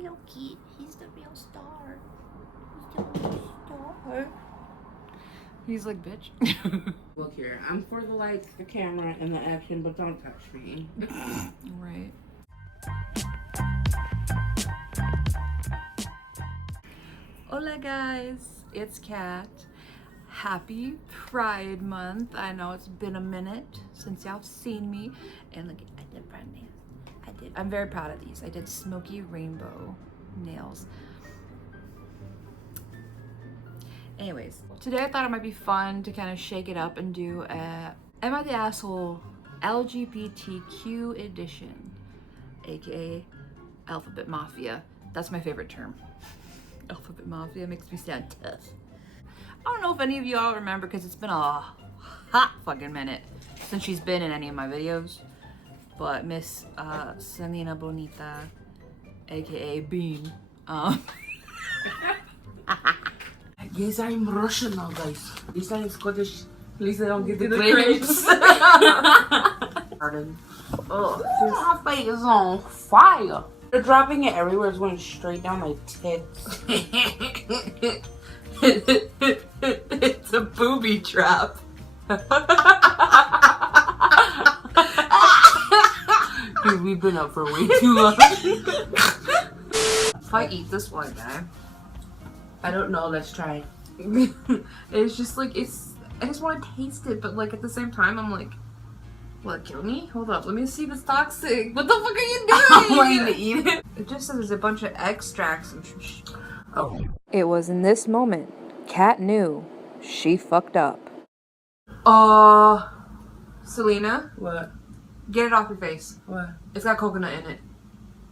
little kid. He's the real star. He's the real star. He's like, bitch. Look here, I'm for the lights, the camera, and the action, but don't touch me. Right. Hola guys, it's Kat. Happy Pride Month. I know it's been a minute since y'all seen me. And look, I did pride nails. I'm very proud of these. I did smoky rainbow nails. Anyways, today I thought it might be fun to kind of shake it up and do a Am I the Asshole LGBTQ edition, aka Alphabet Mafia. That's my favorite term. Alphabet Mafia makes me sound tough. I don't know if any of y'all remember, because it's been a hot fucking minute since she's been in any of my videos, but Miss Selena Bonita, aka Bean, Yes, I'm Russian now, guys. This I'm Scottish. At least I don't get the grapes. Oh, my face is on fire. They're dropping it everywhere. It's going straight down my tits. It's a booby trap. Dude, we've been up for way too long. If I eat this one, guy, I don't know. Let's try. it's just like, I just want to taste it, but like at the same time, I'm like, what, kill me? Hold up, let me see if it's toxic. What the fuck are you doing? I'm waiting to eat it. It just says there's a bunch of extracts and Oh. It was in this moment Kat knew she fucked up. Selena, What? get it off your face. What? It's got coconut in it.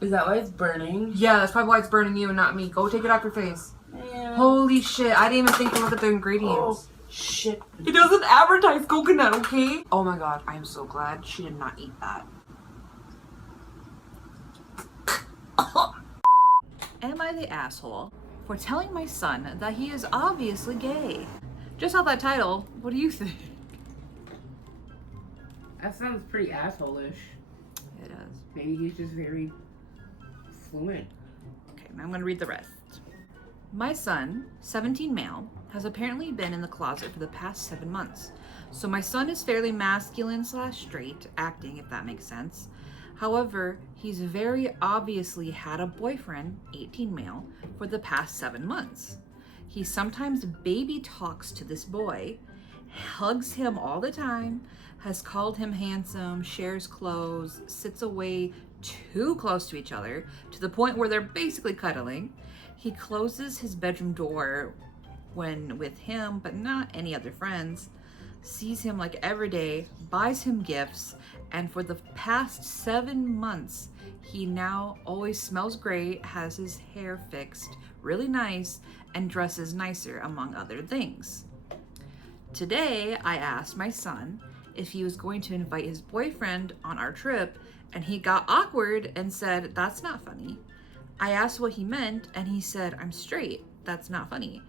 Is that why it's burning? Yeah, that's probably why it's burning you and not me. Go take it off your face. Yeah. Holy shit, I didn't even think to look at the ingredients. Oh, shit. It doesn't advertise coconut, okay? Oh my god, I am so glad she did not eat that. Am I the asshole for telling my son that he is obviously gay? Just off that title, what do you think? That sounds pretty asshole-ish. It does. Maybe he's just very fluent. Okay, now I'm gonna read the rest. My son, 17 male, has apparently been in the closet for the past 7 months. So my son is fairly masculine/straight, acting, if that makes sense. However, he's very obviously had a boyfriend, 18 male, for the past 7 months. He sometimes baby talks to this boy, hugs him all the time, has called him handsome, shares clothes, sits away too close to each other, to the point where they're basically cuddling. He closes his bedroom door when with him, but not any other friends, sees him like every day, buys him gifts, and for the past 7 months, he now always smells great, has his hair fixed really nice, and dresses nicer, among other things. Today, I asked my son if he was going to invite his boyfriend on our trip, and he got awkward and said, "That's not funny." I asked what he meant, and he said, "I'm straight. That's not funny."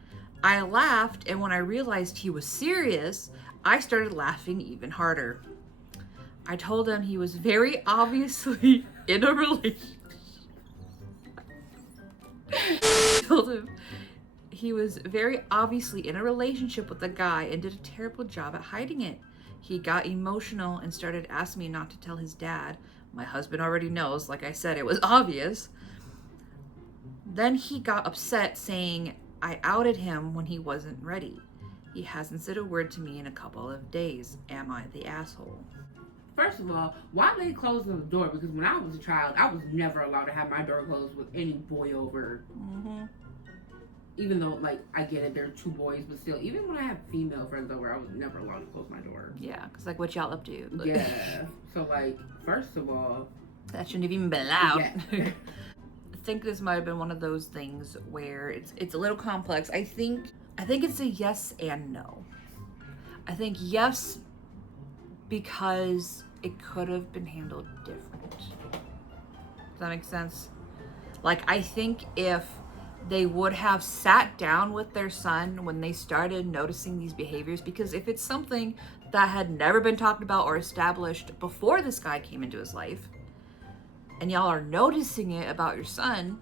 I laughed, and when I realized he was serious, I started laughing even harder. I told him he was very obviously in a relationship. I told him he was very obviously in a relationship with a guy and did a terrible job at hiding it. He got emotional and started asking me not to tell his dad. My husband already knows, like I said, it was obvious. Then he got upset, saying I outed him when he wasn't ready. He hasn't said a word to me in a couple of days. Am I the asshole? First of all, why are they closing the door? Because when I was a child, I was never allowed to have my door closed with any boy over. Mm-hmm. Even though, like, I get it, there are 2 boys, but still, even when I have female friends over, I was never allowed to close my door. Yeah, because, like, what y'all up to? Like, Yeah. So, like, first of all, that shouldn't have even been allowed. Yeah. I think this might have been one of those things where it's a little complex. I think it's a yes and no. I think yes because it could have been handled different. Does that make sense? Like, I think if they would have sat down with their son when they started noticing these behaviors, because if it's something that had never been talked about or established before this guy came into his life, and y'all are noticing it about your son,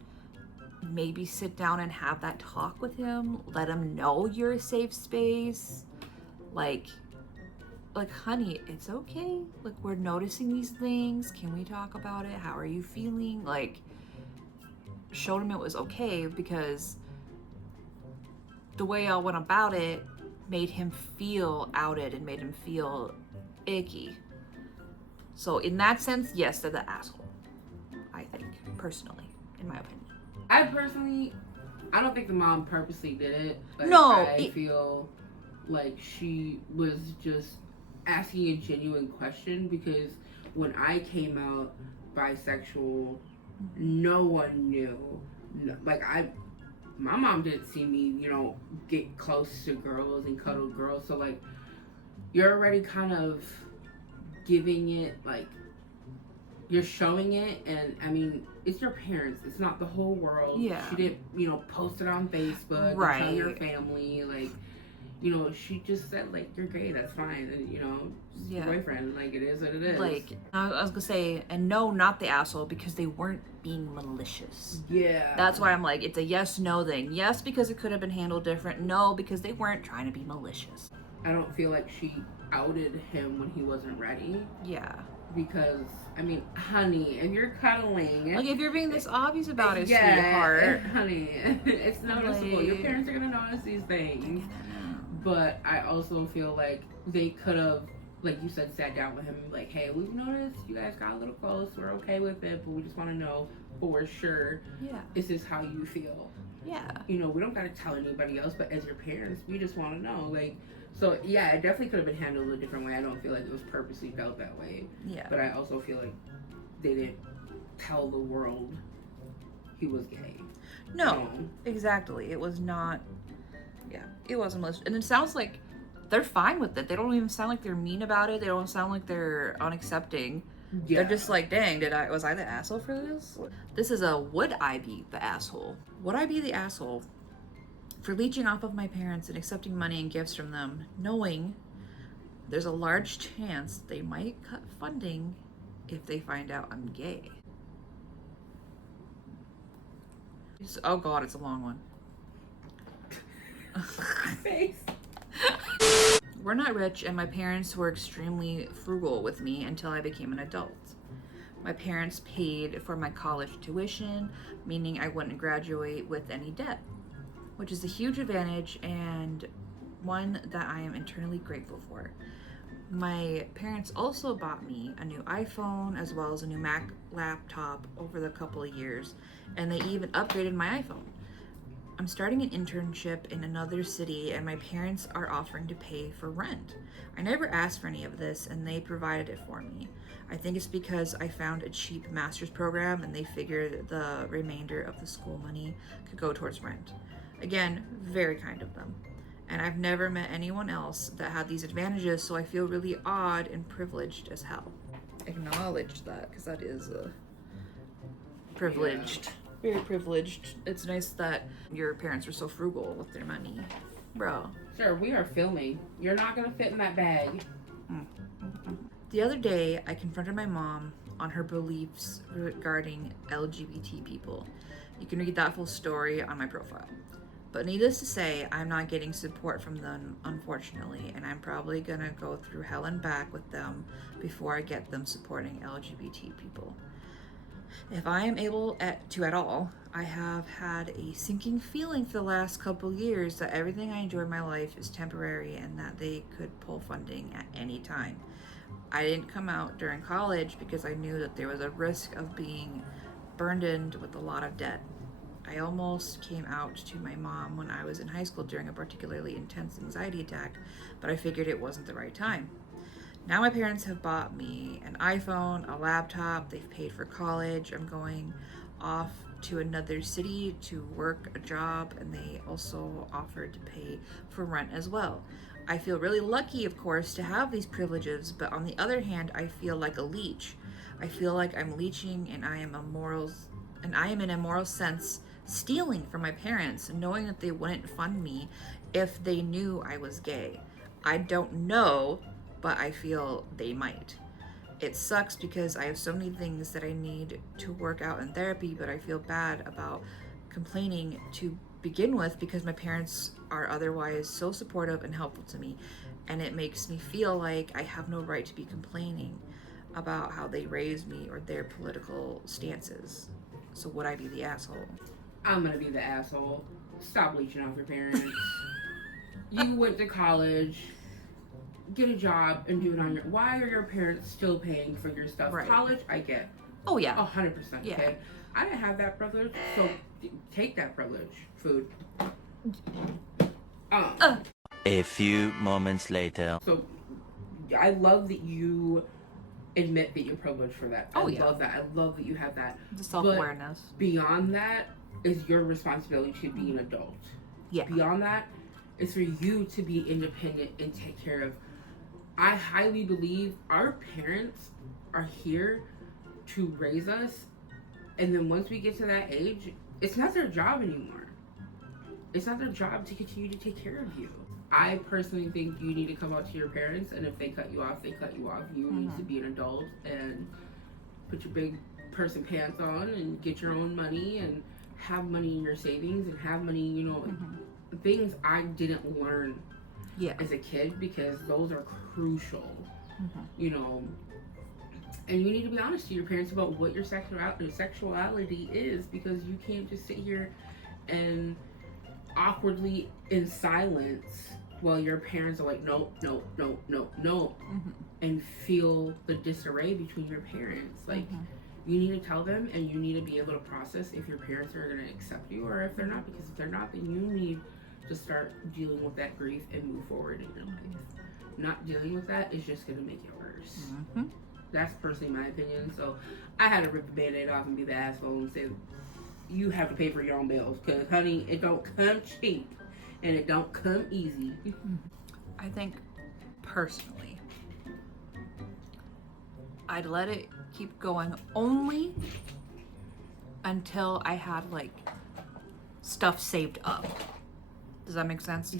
maybe sit down and have that talk with him. Let him know you're a safe space. Like, honey, it's okay. Like, we're noticing these things. Can we talk about it? How are you feeling? Like, showed him it was okay, because the way y'all went about it made him feel outed and made him feel icky. So in that sense, yes, they're the asshole. I think, personally, in my opinion. I don't think the mom purposely did it. But No, I feel like she was just asking a genuine question, because when I came out bisexual, no one knew. Like, my mom didn't see me, get close to girls and cuddle girls. So, like, you're already kind of giving it, like, you're showing it. And, I mean, it's your parents. It's not the whole world. Yeah. She didn't, post it on Facebook. Right. And tell your family. Like, she just said, like, you're gay, that's fine. And, it's your boyfriend. Like, it is what it is. Like, I was gonna say, and no, not the asshole, because they weren't being malicious. Yeah. That's why I'm like, it's a yes-no thing. Yes, because it could have been handled different. No, because they weren't trying to be malicious. I don't feel like she outed him when he wasn't ready. Yeah. Because, I mean, honey, if you're cuddling... Like, if you're being this obvious about it, yeah, sweetheart. honey, it's noticeable. Your parents are going to notice these things. But I also feel like they could have, like you said, sat down with him and be like, hey, we've noticed you guys got a little close. We're okay with it, but we just want to know for sure. Yeah. Is this how you feel? Yeah. We don't got to tell anybody else, but as your parents, we just want to know. Like, so, yeah, it definitely could have been handled a different way. I don't feel like it was purposely felt that way. Yeah. But I also feel like they didn't tell the world he was gay. No, exactly. It was not... Yeah, it wasn't malicious. And it sounds like they're fine with it. They don't even sound like they're mean about it. They don't sound like they're unaccepting. Yeah. They're just like, dang, was I the asshole for this? This is a would I be the asshole? Would I be the asshole for leeching off of my parents and accepting money and gifts from them, knowing there's a large chance they might cut funding if they find out I'm gay? Oh God, it's a long one. Face. We're not rich, and my parents were extremely frugal with me until I became an adult. My parents paid for my college tuition, meaning I wouldn't graduate with any debt, which is a huge advantage and one that I am eternally grateful for. My parents also bought me a new iPhone as well as a new Mac laptop over the couple of years, and they even upgraded my iPhone. I'm starting an internship in another city, and my parents are offering to pay for rent. I never asked for any of this, and they provided it for me. I think it's because I found a cheap master's program, and they figured the remainder of the school money could go towards rent. Again, very kind of them. And I've never met anyone else that had these advantages, so I feel really odd and privileged as hell. Acknowledge that, because that is privileged. Yeah. Very privileged. It's nice that your parents were so frugal with their money. Bro. Sir, we are filming. You're not going to fit in that bag. The other day, I confronted my mom on her beliefs regarding LGBT people. You can read that full story on my profile. But needless to say, I'm not getting support from them, unfortunately, and I'm probably gonna go through hell and back with them before I get them supporting LGBT people. If I am able to at all, I have had a sinking feeling for the last couple years that everything I enjoy in my life is temporary and that they could pull funding at any time. I didn't come out during college because I knew that there was a risk of being burdened with a lot of debt. I almost came out to my mom when I was in high school during a particularly intense anxiety attack, but I figured it wasn't the right time. Now my parents have bought me an iPhone, a laptop, they've paid for college, I'm going off to another city to work a job, and they also offered to pay for rent as well. I feel really lucky, of course, to have these privileges, but on the other hand, I feel like a leech. I feel like I'm leeching, and I am in a moral sense stealing from my parents, knowing that they wouldn't fund me if they knew I was gay. I don't know, but I feel they might. It sucks because I have so many things that I need to work out in therapy, but I feel bad about complaining to begin with because my parents are otherwise so supportive and helpful to me. And it makes me feel like I have no right to be complaining about how they raised me or their political stances. So would I be the asshole? I'm gonna be the asshole. Stop leeching off your parents. You went to college, get a job, and do it on your. Why are your parents still paying for your stuff? Right. College, I get. Oh yeah. 100%. Yeah. Okay. I didn't have that privilege, so take that privilege. Food. A few moments later. So, I love that you admit that you're privileged for that. I love that. I love that you have that. The self-awareness. But beyond that is your responsibility to be an adult. Yeah. Beyond that is for you to be independent and take care of. I highly believe our parents are here to raise us, and then once we get to that age, it's not their job anymore. It's not their job to continue to take care of you. I personally think you need to come out to your parents, and if they cut you off, they cut you off. You need to be an adult and put your big person pants on and get your own money and have money in your savings and have money, you know, things I didn't learn as a kid because those are crucial, you know. And you need to be honest to your parents about what your sexuality is, because you can't just sit here and awkwardly in silence while your parents are like, no, and feel the disarray between your parents. Like, you need to tell them, and you need to be able to process if your parents are going to accept you or if they're not, because if they're not, then you need to start dealing with that grief and move forward in your life. Not dealing with that is just going to make it worse. That's personally my opinion. So I had to rip the band-aid off and be the asshole and say, you have to pay for your own bills, because honey, it don't come cheap and it don't come easy. I think personally I'd let it keep going only until I had like stuff saved up. Does that make sense?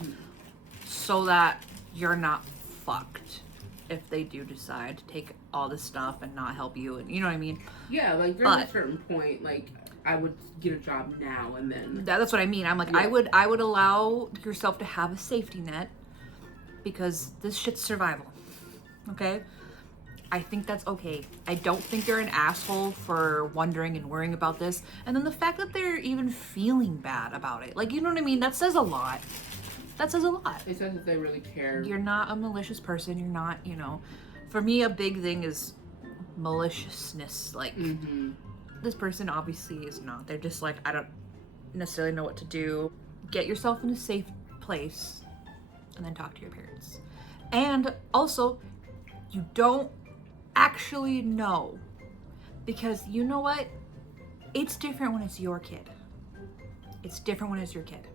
So that you're not fucked if they do decide to take all this stuff and not help you, and you know what I mean? Yeah, like there's a certain point, like I would get a job now and then. That's what I mean. I'm like, I would allow yourself to have a safety net, because this shit's survival. Okay? I think that's okay. I don't think you're an asshole for wondering and worrying about this. And then the fact that they're even feeling bad about it. Like, you know what I mean? That says a lot. That says a lot. It says that they really care. You're not a malicious person. You're not, you know. For me, a big thing is maliciousness. Like, this person obviously is not. They're just like, I don't necessarily know what to do. Get yourself in a safe place and then talk to your parents. And also, you don't actually know, because you know what? It's different when it's your kid. It's different when it's your kid.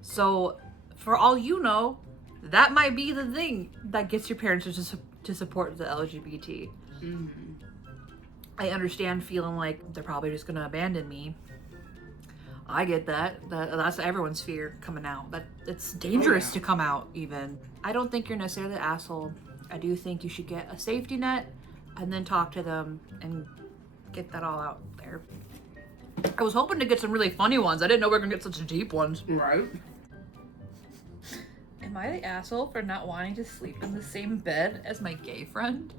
So, for all you know, that might be the thing that gets your parents to support the LGBT. I understand feeling like they're probably just gonna abandon me. I get that. That's everyone's fear coming out. That it's dangerous to come out even. I don't think you're necessarily the asshole. I do think you should get a safety net and then talk to them and get that all out there. I was hoping to get some really funny ones. I didn't know we were gonna get such deep ones. Right. Am I the asshole for not wanting to sleep in the same bed as my gay friend?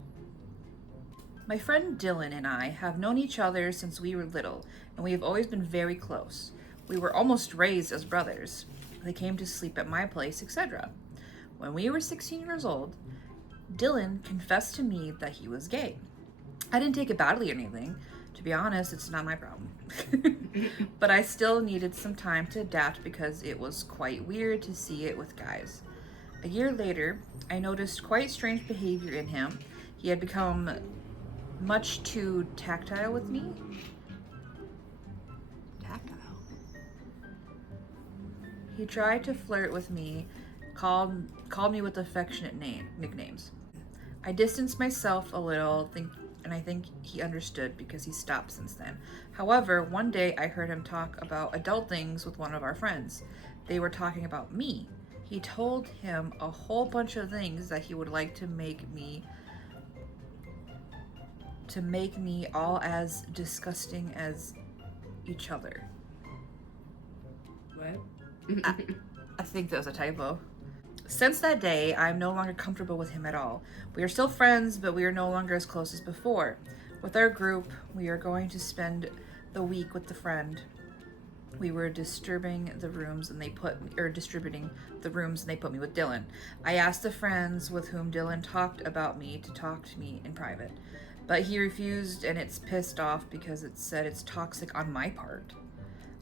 My friend Dylan and I have known each other since we were little, and we have always been very close. We were almost raised as brothers. They came to sleep at my place, etc. When we were 16 years old, Dylan confessed to me that he was gay. I didn't take it badly or anything. To be honest, it's not my problem. But I still needed some time to adapt because it was quite weird to see it with guys. A year later, I noticed quite strange behavior in him. He had become much too tactile with me. Tactile? He tried to flirt with me, called me with affectionate nicknames. I distanced myself a little, and I think he understood because he stopped since then. However, one day I heard him talk about adult things with one of our friends. They were talking about me. He told him a whole bunch of things that he would like to make me all as disgusting as each other. I think that was a typo. Since that day, I'm no longer comfortable with him at all. We are still friends, but we are no longer as close as before. With our group, we are going to spend the week with the friend. We were distributing the rooms and they put me with Dylan. I asked the friends with whom Dylan talked about me to talk to me in private, but he refused, and it's pissed off because it said it's toxic on my part.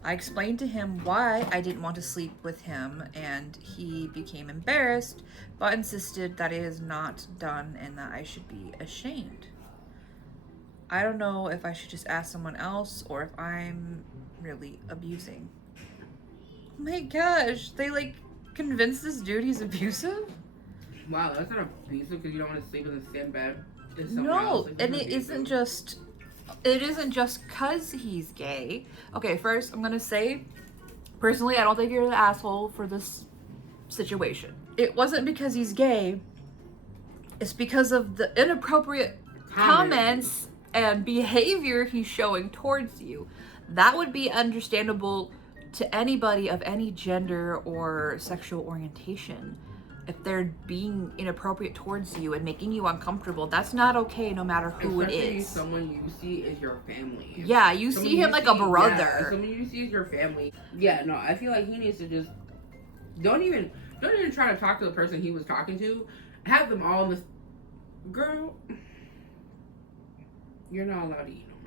I explained to him why I didn't want to sleep with him, and he became embarrassed, but insisted that it is not done and that I should be ashamed. I don't know if I should just ask someone else or if I'm really abusing. Oh my gosh, they like convinced this dude he's abusive? Wow, that's not abusive because you don't want to sleep in the same bed as someone No, else. Like, and that's it abusive. isn't just cause he's gay. Okay, first I'm gonna say, personally, I don't think you're the asshole for this situation. It wasn't because he's gay. It's because of the inappropriate comments and behavior he's showing towards you. That would be understandable to anybody of any gender or sexual orientation. If they're being inappropriate towards you and making you uncomfortable, that's not okay no matter who Especially it is. someone you see as your family. Yeah, you Someone see him like a brother. Yeah, someone you see as your family. Yeah, no, I feel like he needs to just don't even try to talk to the person he was talking to. Have them all in this. Girl, you're not allowed to eat no more.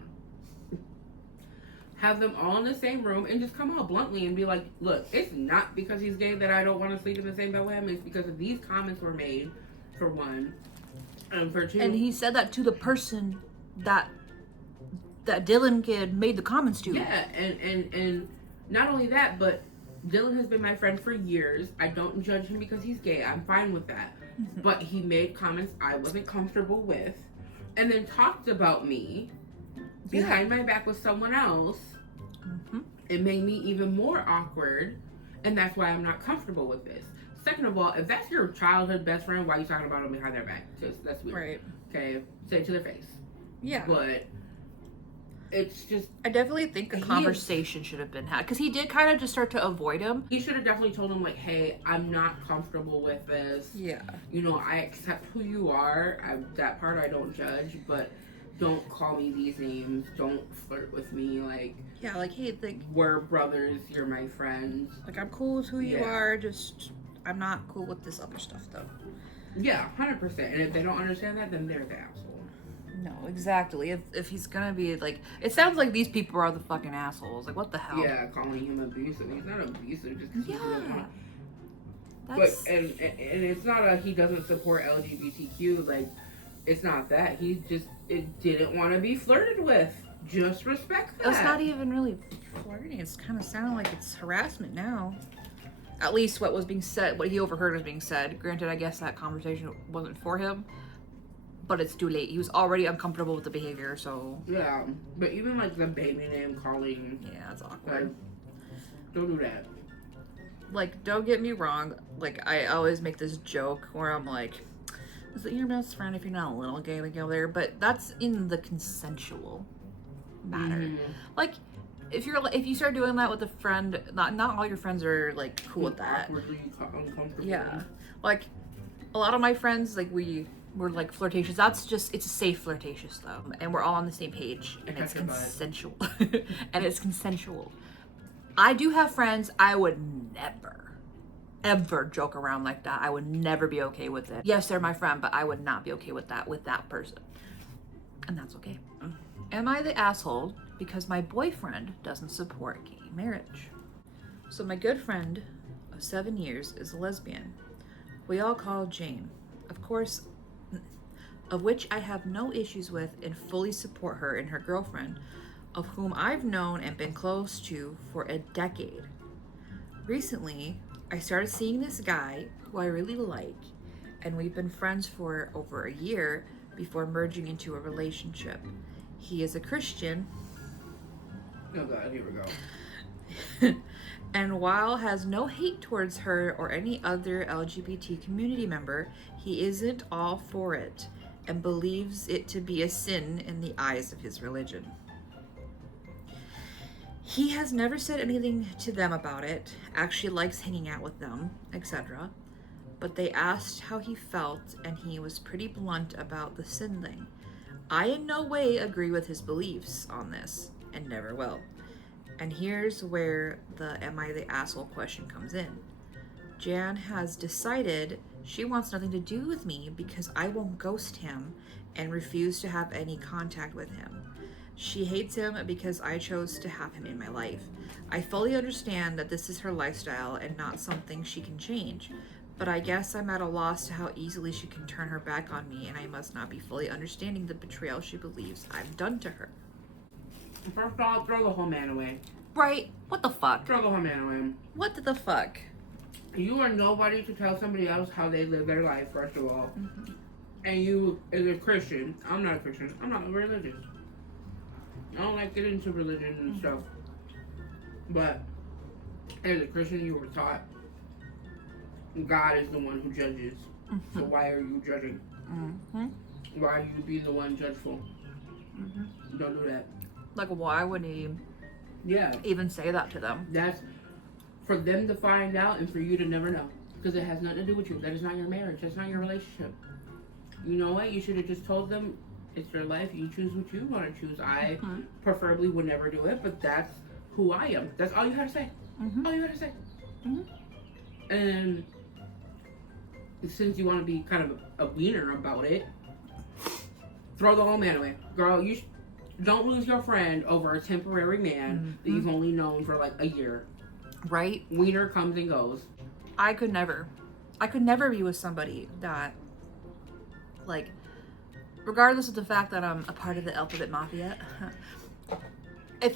Have them all in the same room and just come out bluntly and be like, look, it's not because he's gay that I don't want to sleep in the same bed with him. It's because of these comments were made, for one. And for two. And he said that to the person that Dylan kid made the comments to. Yeah, and not only that, but Dylan has been my friend for years. I don't judge him because he's gay. I'm fine with that. Mm-hmm. But he made comments I wasn't comfortable with, and then talked about me behind my back with someone else. Mm-hmm. It made me even more awkward, and that's why I'm not comfortable with this. Second of all, if that's your childhood best friend, why are you talking about them behind their back? Just that's weird. Right. Okay, say it to their face. Yeah. But it's just I definitely think a conversation should have been had, because he did kind of just start to avoid him. He should have definitely told him, like, hey, I'm not comfortable with this. Yeah. You know, I accept who you are. That part I don't judge, but don't call me these names. Don't flirt with me. Like, Yeah, like, hey, like, we're brothers. You're my friends. like I'm cool with who you Yeah. are, just I'm not cool with this other stuff though. Yeah, 100%. And if they don't understand that, then they're the asshole. No, exactly. If he's gonna be like, it sounds like these people are the fucking assholes. Like, what the hell? Yeah, calling him abusive. He's not abusive just because he doesn't want. That's... But and it's not he doesn't support LGBTQ. Like, it's not that. He just didn't want to be flirted with. Just respect that. It's not even really flirting. It's kind of sounding like it's harassment now. At least what was being said, what he overheard was being said. Granted, I guess that conversation wasn't for him, but it's too late. He was already uncomfortable with the behavior, so... Yeah, but even like the baby name calling... Yeah, it's awkward. Don't do that. Like, don't get me wrong. Like, I always make this joke where I'm like, is it your best friend if you're not a little gay to go there? But that's in the consensual matter. Mm-hmm. Like, if you start doing that with a friend, not all your friends are like cool with that. Awkwardly uncomfortable. Yeah, like a lot of my friends, like we're like flirtatious. That's just, it's a safe flirtatious though, and we're all on the same page, and it's consensual. And it's consensual. I do have friends I would never ever joke around like that. I would never be okay with it. Yes, they're my friend, but I would not be okay with that person, and that's okay. Am I the asshole because my boyfriend doesn't support gay marriage? So my good friend of 7 years is a lesbian. We all call Jane. Of course, of which I have no issues with and fully support her and her girlfriend, of whom I've known and been close to for a decade. Recently, I started seeing this guy who I really like, and we've been friends for over a year before merging into a relationship. He is a Christian. Oh God, here we go. And while has no hate towards her or any other LGBT community member, he isn't all for it and believes it to be a sin in the eyes of his religion. He has never said anything to them about it, actually likes hanging out with them, etc. But they asked how he felt, and he was pretty blunt about the sin thing. I in no way agree with his beliefs on this, and never will. And here's where the am I the asshole question comes in. Jan has decided she wants nothing to do with me because I won't ghost him and refuse to have any contact with him. She hates him because I chose to have him in my life. I fully understand that this is her lifestyle and not something she can change, but I guess I'm at a loss to how easily she can turn her back on me, and I must not be fully understanding the betrayal she believes I've done to her. First of all, throw the whole man away. Right? What the fuck? Throw the whole man away. What the fuck? You are nobody to tell somebody else how they live their life, first of all. Mm-hmm. And you, as a Christian, I'm not a Christian, I'm not religious. I don't like getting into religion and stuff. But as a Christian, you were taught God is the one who judges. So why are you judging? Why are you being the one judgeful? Don't do that. Like, why would he Yeah. even say that to them? That's for them to find out and for you to never know. Because it has nothing to do with you. That is not your marriage. That's not your relationship. You know what? You should have just told them it's your life. You choose what you want to choose. I preferably would never do it, but that's who I am. That's all you had to say. All you had to say. And since you want to be kind of a wiener about it, throw the whole man away. Girl, don't lose your friend over a temporary man that you've only known for like a year. Right? Wiener comes and goes. I could never be with somebody that, like, regardless of the fact that I'm a part of the Alphabet Mafia,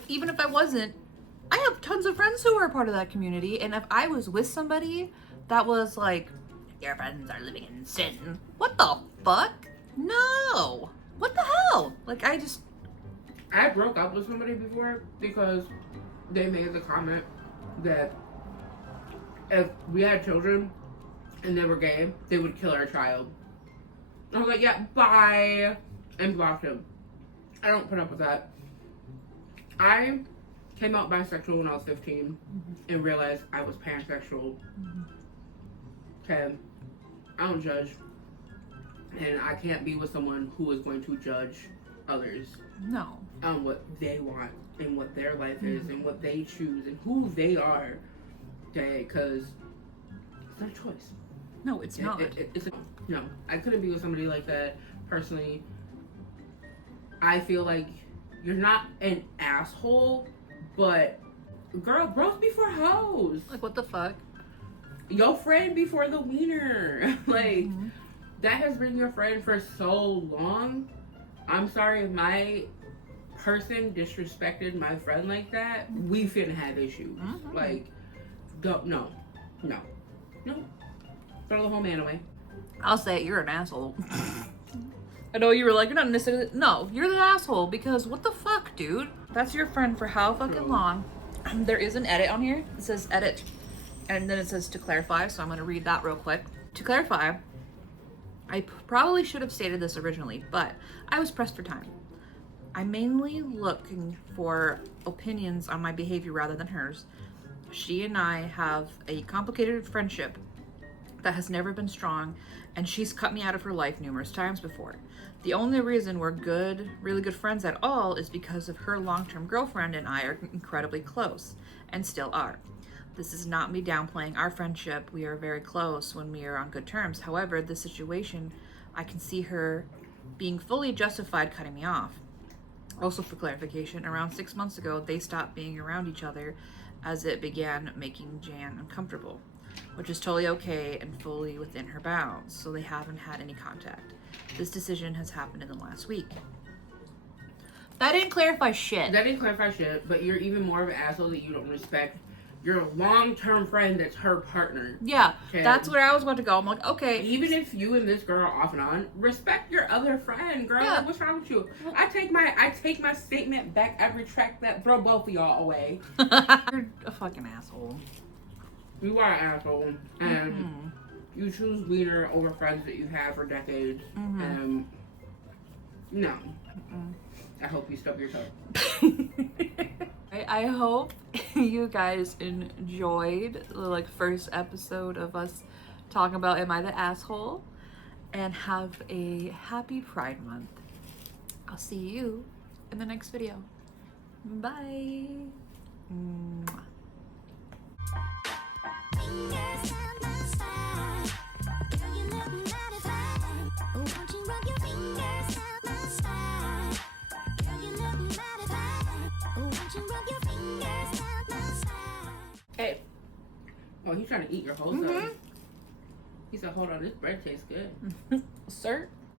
even if I wasn't, I have tons of friends who are a part of that community, and if I was with somebody that was like, your friends are living in sin, what the fuck? No! What the hell? Like, I broke up with somebody before because they made the comment that if we had children and they were gay, they would kill our child. I was like, yeah, bye, and blocked him. I don't put up with that. I came out bisexual when I was 15 and realized I was pansexual. Okay, I don't judge. And I can't be with someone who is going to judge others. No. On what they want and what their life is and what they choose and who they are. Okay, because it's not a choice. No, it's not. No, I couldn't be with somebody like that personally. I feel like you're not an asshole, but girl, bros before hoes. Like, what the fuck? Your friend before the wiener. Like, that has been your friend for so long. I'm sorry if my person disrespected my friend like that. We finna have issues. Like, no. Throw the whole man away. I'll say it, you're an asshole. I know you were like, you're not necessarily. No, you're the asshole because what the fuck, dude? That's your friend for how fucking long? There is an edit on here. It says edit, and then it says to clarify. So I'm gonna read that real quick. To clarify, I probably should have stated this originally, but I was pressed for time. I'm mainly looking for opinions on my behavior rather than hers. She and I have a complicated friendship that has never been strong, and she's cut me out of her life numerous times before. The only reason we're really good friends at all is because of her long-term girlfriend and I are incredibly close, and still are. This is not me downplaying our friendship. We are very close when we are on good terms. However, this situation, I can see her being fully justified cutting me off. Also, for clarification, around 6 months ago, they stopped being around each other as it began making Jan uncomfortable, which is totally okay and fully within her bounds, so they haven't had any contact. This decision has happened in the last week. That didn't clarify shit. But you're even more of an asshole that you don't respect your long-term friend that's her partner. Yeah, okay? That's where I was going to go. I'm like, okay. Even if you and this girl are off and on, respect your other friend, girl. Yeah. Like, what's wrong with you? I take my statement back. I retract that. Throw both of y'all away. You're a fucking asshole. You are an asshole, and you choose wiener over friends that you have for decades. And no, I hope you stub your toe. I hope you guys enjoyed the like first episode of us talking about Am I the Asshole? And have a happy Pride Month. I'll see you in the next video. Bye. Mwah. Hey. Oh, he's trying to eat your whole stuff. He said, hold on, this bread tastes good. Sir.